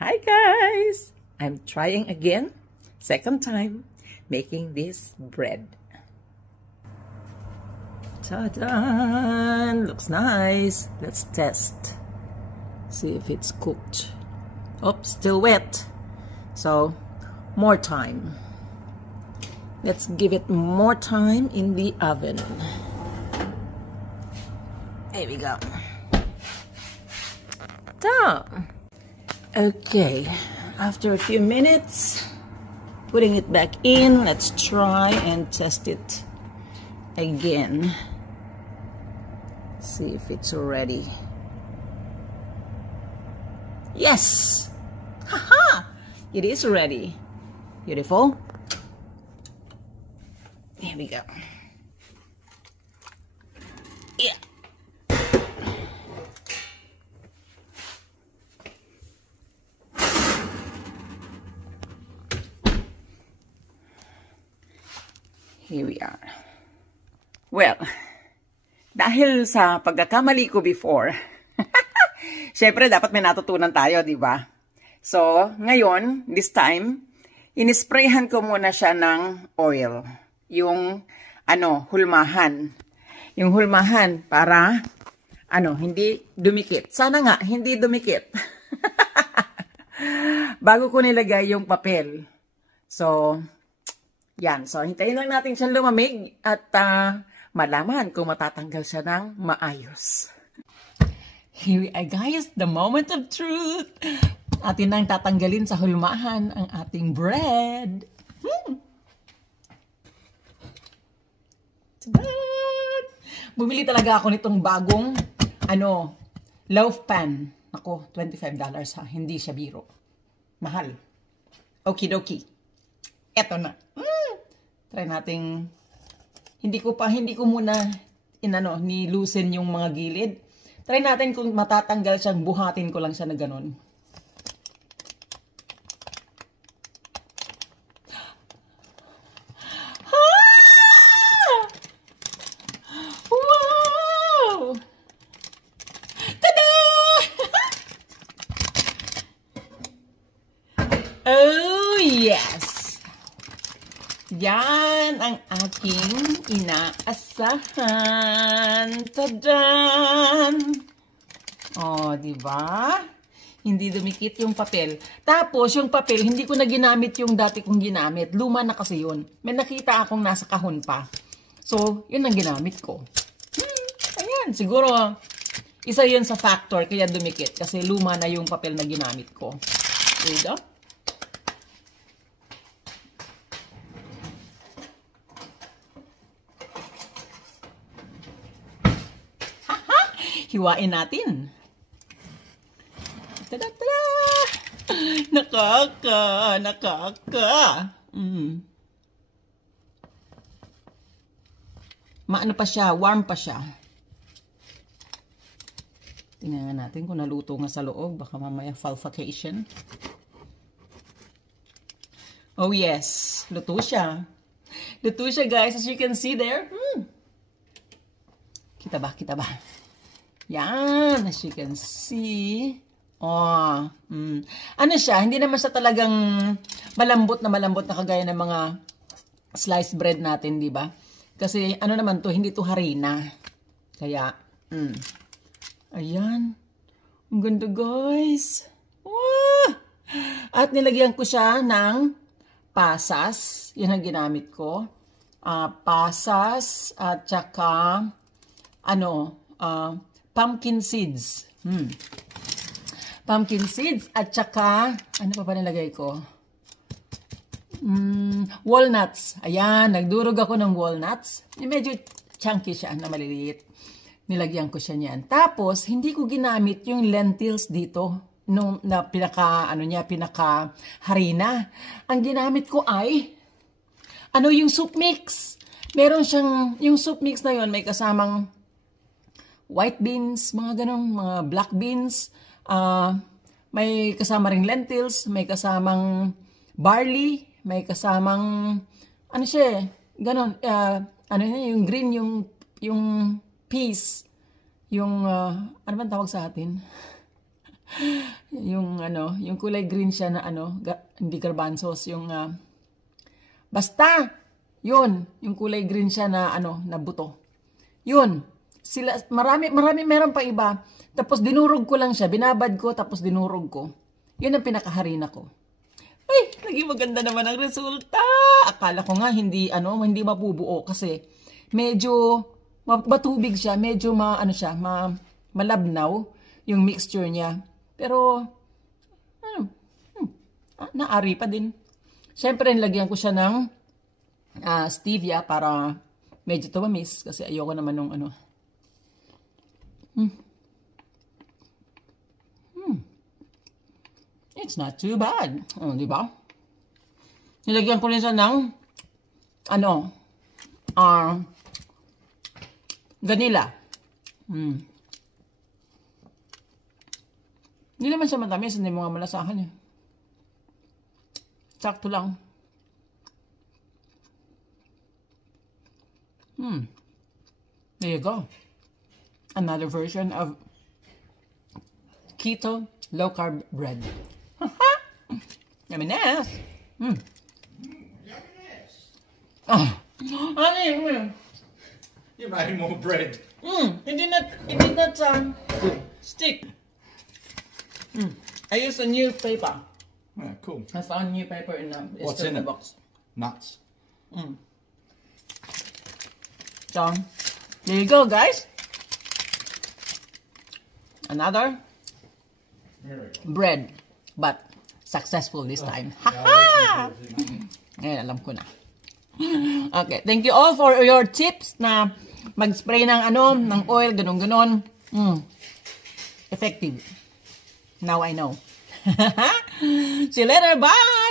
Hi guys! I'm trying again, second time, making this bread. Ta-da! Looks nice. Let's test. See if it's cooked. Oh, still wet. So, more time. Let's give it more time in the oven. There we go. Done. Okay, after a few minutes, putting it back in, let's try and test it again. See if it's ready. Yes! Haha! It is ready. Beautiful. Here we go. Yeah. Here we are. Well, dahil sa pagkakamali ko before, syempre dapat may natutunan tayo, di ba? So, ngayon, this time, inisprayhan ko muna siya ng oil. Yung, hulmahan. Yung hulmahan para, hindi dumikit. Sana nga, hindi dumikit. Bago ko nilagay yung papel. So, yan. So, hintayin lang natin siyang lumamig at malaman kung matatanggal siya ng maayos. Here we are, guys. The moment of truth. Atin nang tatanggalin sa hulmahan ang ating bread. Tadaan! Bumili talaga ako nitong bagong, loaf pan. Ako, $25 ha. Hindi siya biro. Mahal. Okidoki. Eto na. Try nating, hindi ko muna ni-loosen yung mga gilid. Try natin kung matatanggal siyang, buhatin ko lang siya na ganun. Wow! Tada! Oh, yes! Yan ang aking inaasahan. Tadan! Oh, di ba? Hindi dumikit yung papel. Tapos, yung papel, hindi ko na ginamit yung dati kong ginamit. Luma na kasi yun. May nakita akong nasa kahon pa. So, yun ang ginamit ko. Ayan, siguro, isa yun sa factor kaya dumikit. Kasi luma na yung papel na ginamit ko. There you go. Hiwain natin. Tada, tada! Nakaka. Maano pa siya, warm pa siya. Tingnan natin kung naluto nga sa loob. Baka mamaya falsification. Oh yes, luto siya. Luto siya, guys, as you can see there. Kita ba? Yan, as you can see. Oh, ano siya, hindi naman siya talagang malambot na kagaya ng mga sliced bread natin, di ba? Kasi naman to, hindi to harina. Kaya, ayan. Ang ganda, guys. Wow! At nilagyan ko siya ng pasas. Yan ang ginamit ko. Pasas at saka pumpkin seeds. Pumpkin seeds at saka, ano pa nilagay ko? Walnuts. Ayan, nagdurog ako ng walnuts. Medyo chunky siya na maliliit. Nilagyan ko siya niyan. Tapos, hindi ko ginamit yung lentils dito. Na pinaka harina. Ang ginamit ko ay, yung soup mix. Meron siyang, yung soup mix na yon may kasamang white beans, mga ganong, mga black beans, may kasama ring lentils, may kasamang barley, may kasamang, ganon, yung green, yung peas, yung, ano ba tawag sa atin? Yung ano, yung kulay green siya na ano, hindi garbanzos, yung basta yun, yung kulay green siya na ano, na buto. Yun. Sila marami meron pa iba. Tapos dinurog ko lang siya, binabad ko tapos dinurog ko. Yun ang pinakaharina ko. Ay, naging maganda naman ang resulta. Akala ko nga hindi mabubuo kasi medyo matubig siya, medyo malabnaw yung mixture niya. Pero naari pa din. Siyempre nilagyan ko siya ng stevia para medyo tumamis kasi ayoko naman nung ano. It's not too bad. Di ba? Nilagyan ko rin siya ng vanilla. Hindi naman siya matamis, hindi mo nga malasahan eh. Sakto lang. There you go. Another version of keto low carb bread. Yumminess. Yumminess. Oh, honey, You're making more bread. it did not stick. I used a new paper. Yeah, cool. I found new paper in the What's in it? box. Nuts. So, there you go, guys. Another bread, but successful this time. Ha-ha! Ngayon, alam ko na. Okay, thank you all for your tips na mag-spray ng oil, ganon-ganon. Effective. Now I know. See you later. Bye!